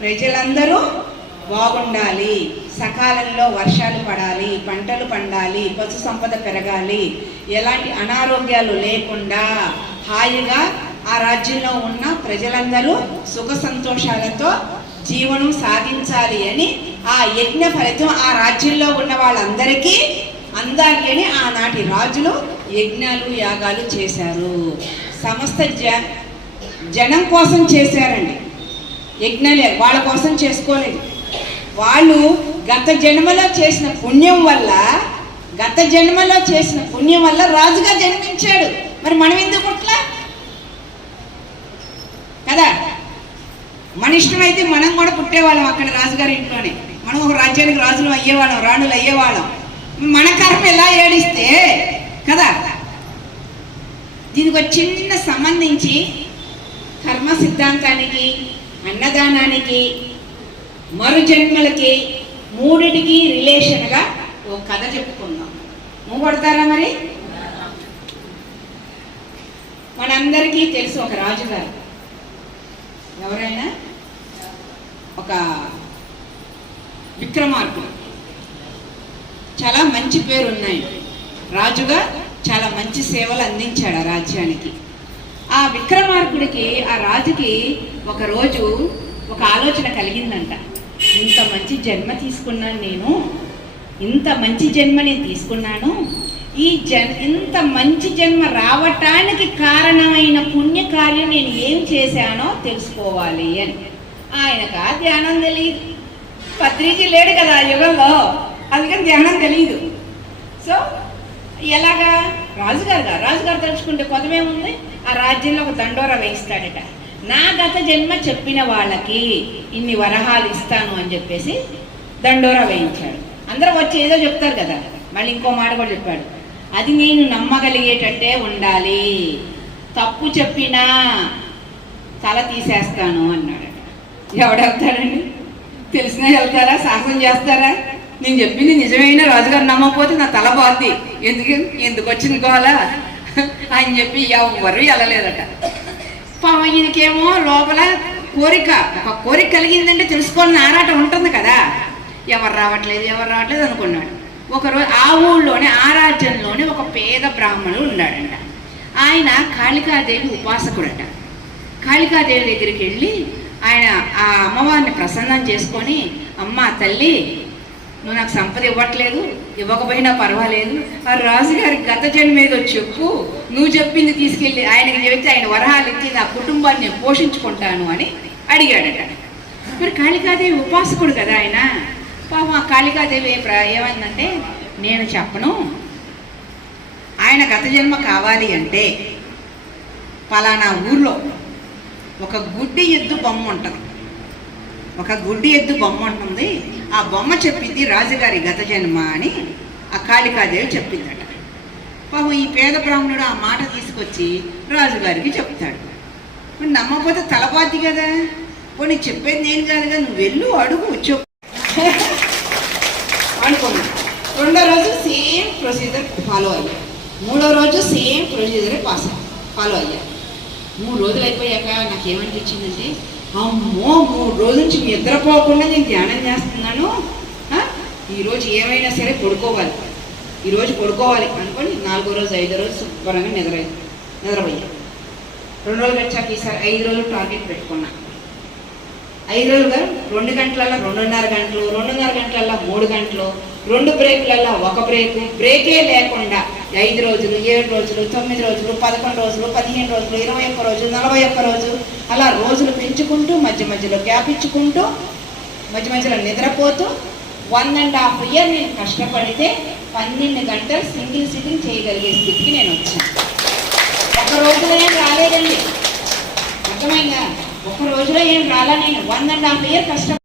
ప్రజలందరూ బాగుండాలి. సకాలంలో వర్షాలు పడాలి పంటలు పండాలి పశు సంపద పెరగాలి. ఎలాంటి అనారోగ్యాలు లేకుండా హాయిగా ఆ రాజ్యంలో ఉన్న ప్రజలందరూ సుఖ సంతోషాలతో జీవనం సాగించాలి అని ఆ యజ్ఞ ఫలితం ఆ రాజ్యంలో ఉన్న వాళ్ళందరికీ అందాలి అని ఆనాటి రాజులు యజ్ఞాలు యాగాలు చేశారు. సమస్త జ జనం కోసం చేశారండి. యజ్ఞలే వాళ్ళ కోసం చేసుకోలేదు. వాళ్ళు గత జన్మలో చేసిన పుణ్యం వల్ల గత జన్మలో చేసిన పుణ్యం వల్ల రాజుగా జన్మించాడు. మరి మనం ఎందుకు పుట్లా కదా? మన ఇష్టం అయితే మనం కూడా పుట్టేవాళ్ళం అక్కడ రాజుగారి ఇంట్లోనే మనం ఒక రాజ్యానికి రాజులు అయ్యేవాళ్ళం రాణులు అయ్యేవాళ్ళం. మన కర్మ ఎలా ఏడిస్తే కదా? దీనికి ఒక చిన్న సంబంధించి కర్మ సిద్ధాంతానికి అన్నదానానికి మరు జన్మలకి మూడిటికి రిలేషన్గా ఓ కథ చెప్పుకుందాం. నువ్వు కొడతారా మరి? మనందరికీ తెలుసు ఒక రాజుగారు. ఎవరైనా? ఒక విక్రమార్కుడు. చాలా మంచి పేరు ఉన్నాయి రాజుగా చాలా మంచి సేవలు అందించాడు ఆ రాజ్యానికి. ఆ విక్రమార్కుడికి ఆ రాజుకి ఒకరోజు ఒక ఆలోచన కలిగిందంట. ఇంత మంచి జన్మ తీసుకున్నాను నేను. ఇంత మంచి జన్మ నేను తీసుకున్నాను. ఈ జన్ ఇంత మంచి జన్మ రావటానికి కారణమైన పుణ్యకార్యం నేను ఏం చేశానో తెలుసుకోవాలి అని. ఆయనకు ఆ ధ్యానం తెలియదు పత్రికి లేడు కదా ఆ యుగంలో. అందుకని ధ్యానం తెలియదు సో ఎలాగా? రాజుగారుగా రాజుగారు తలుచుకుంటే కొత్తమేముంది ఆ రాజ్యంలో ఒక దండోర వేయిస్తాడట. నా గత జన్మ చెప్పిన వాళ్ళకి ఇన్ని వరహాలు ఇస్తాను అని చెప్పేసి దండోరా వేయించాడు. అందరూ వచ్చి ఏదో చెప్తారు కదా. మళ్ళీ ఇంకో మాట కూడా చెప్పాడు. అది నేను నమ్మగలిగేటట్టే ఉండాలి. తప్పు చెప్పినా తల తీసేస్తాను అన్నాడట. ఎవడెళ్తాడండి తెలిసినా వెళ్తారా? సాహసం చేస్తారా? నేను చెప్పింది నిజమైన రాజుగారు నమ్మకపోతే నా తల బాద్ది. ఎందుకు? ఎందుకు వచ్చింది గోలా? అని చెప్పి ఎవరు వెళ్ళలేదట పాపం ఈయనకేమో లోపల కోరిక ఒక కోరిక కలిగిందంటే తెలుసుకోవాలని ఆరాటం ఉంటుంది కదా. ఎవరు రావట్లేదు ఎవరు రావట్లేదు అనుకున్నాడు. ఒకరోజు ఆ ఊళ్ళోనే ఆ రాజ్యంలోనే ఒక పేద బ్రాహ్మణుడు ఉన్నాడంట. ఆయన కాళికాదేవి ఉపాసకుడట. కాళికాదేవి దగ్గరికి వెళ్ళి ఆయన ఆ అమ్మవారిని ప్రసన్నం చేసుకొని అమ్మ తల్లి నువ్వు నాకు సంపద ఇవ్వట్లేదు ఇవ్వకపోయినా పర్వాలేదు. ఆ రాజుగారి గత జన్మ ఏదో చెప్పు. నువ్వు చెప్పింది తీసుకెళ్ళి ఆయనకి చెబితే ఆయన వరహాలు ఇచ్చి నా కుటుంబాన్ని నేను పోషించుకుంటాను అని అడిగాడట. మరి కాళికాదేవి ఉపాసకుడు కదా ఆయన. పాపం ఆ కాళికాదేవి ప్ర- ఏమైందంటే నేను చెప్పను. ఆయన గత జన్మ కావాలి అంటే పలానా ఊర్లో ఒక గుడ్డి ఎద్దు బొమ్మ ఉంటుంది. ఒక గుడ్డి ఎద్దు బొమ్మ ఉంటుంది. ఆ బొమ్మ చెప్పింది రాజుగారి గత జన్మ అని ఆ కాళికాదేవి చెప్పిందట. పాపం ఈ పేద బ్రాహ్మణుడు ఆ మాట తీసుకొచ్చి రాజుగారికి చెప్తాడు. నమ్మకపోతే తలపాతి కదా. పోనీ చెప్పేది నేను కాదుగా నువ్వు వెళ్ళు అడుగు చెప్పు అనుకున్నా. రెండో రోజు సేమ్ ప్రొసీజర్ ఫాలో అయ్యా. మూడో రోజు సేమ్ ప్రొసీజరే పాస్ ఫాలో అయ్యా. మూడు రోజులు అయిపోయాక నాకేమనిపించిందంటే అమ్మో మూడు రోజుల నుంచి నిద్రపోకుండా నేను ధ్యానం చేస్తున్నాను. ఈరోజు ఏమైనా సరే పడుకోవాలి. ఈరోజు పడుకోవాలి అనుకొని నాలుగో రోజు ఐదో రోజు శుభ్రంగా నిద్ర నిద్రపోయా. రెండు రోజులు వచ్చాక ఈసారి ఐదు రోజులు టార్గెట్ పెట్టుకున్నా. ఐదు రోజులుగా రెండు గంటలల్లో రెండున్నర గంటలు రెండున్నర గంటలల్లో మూడు గంటలు రెండు బ్రేకులల్లో ఒక బ్రేక్ బ్రేకే లేకుండా ఐదు రోజులు ఏడు రోజులు తొమ్మిది రోజులు పదకొండు రోజులు పదిహేను రోజులు ఇరవై ఒక్క రోజు నలభై ఒక్క రోజు. అలా రోజులు పెంచుకుంటూ మధ్య మధ్యలో గ్యాప్ ఇచ్చుకుంటూ మధ్య మధ్యలో నిద్రపోతూ వన్ అండ్ హాఫ్ ఇయర్ నేను కష్టపడితే పన్నెండు గంటలు సింగిల్ సిట్టింగ్ చేయగలిగే స్థితికి నేను వచ్చాను. ఒక రోజులో ఏం రాలేదండి. అర్థమైందా? ఒక రోజులో ఏం రాలా నేను? వన్ అండ్ హాఫ్ ఇయర్ కష్టం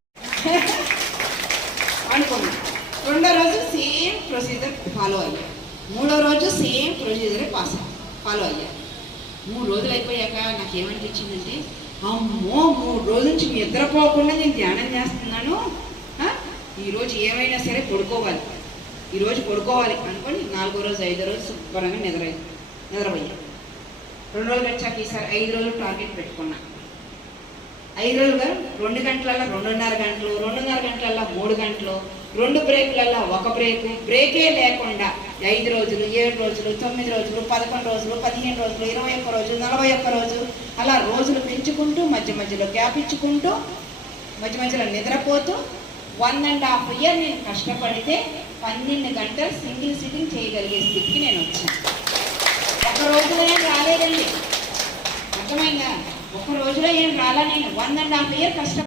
అనుకున్నాను రెండో రోజు సేమ్ ప్రొసీజర్ ఫాలో అయ్యాను మూడో రోజు సేమ్ ప్రొసీజరే పాస్ ఫాలో అయ్యాను మూడు రోజులు అయిపోయాక నాకేమనిపించిందంటే అమ్మో మూడు రోజుల నుంచి నిద్రపోకుండా నేను ధ్యానం చేస్తున్నాను. ఈరోజు ఏమైనా సరే పడుకోవాలి. ఈరోజు పడుకోవాలి అనుకొని నాలుగో రోజు ఐదో రోజు శుభ్రంగా నిద్ర నిద్రపోయాను రెండు రోజులు వచ్చాక ఈసారి ఐదు రోజులు టార్గెట్ పెట్టుకున్నా. ఐదు రోజులుగా రెండు గంటలల్లో రెండున్నర గంటలు రెండున్నర గంటలల్లో మూడు గంటలు రెండు బ్రేకులలో ఒక బ్రేకు. బ్రేకే లేకుండా ఐదు రోజులు ఏడు రోజులు తొమ్మిది రోజులు పదకొండు రోజులు పదిహేను రోజులు ఇరవై ఒక్క రోజు నలభై ఒక్క రోజు అలా రోజులు పెంచుకుంటూ మధ్య మధ్యలో గ్యాప్ ఇచ్చుకుంటూ మధ్య మధ్యలో నిద్రపోతూ వన్ అండ్ హాఫ్ ఇయర్ నేను కష్టపడితే పన్నెండు గంటలు సింగిల్ సిట్టింగ్ చేయగలిగే స్థితికి నేను వచ్చాను. ఒక రోజులో ఏం రాలేదండి. అర్థమైందా? ఒక రోజులో ఏం రాలా? నేను వన్ అండ్ హాఫ్ ఇయర్ కష్టం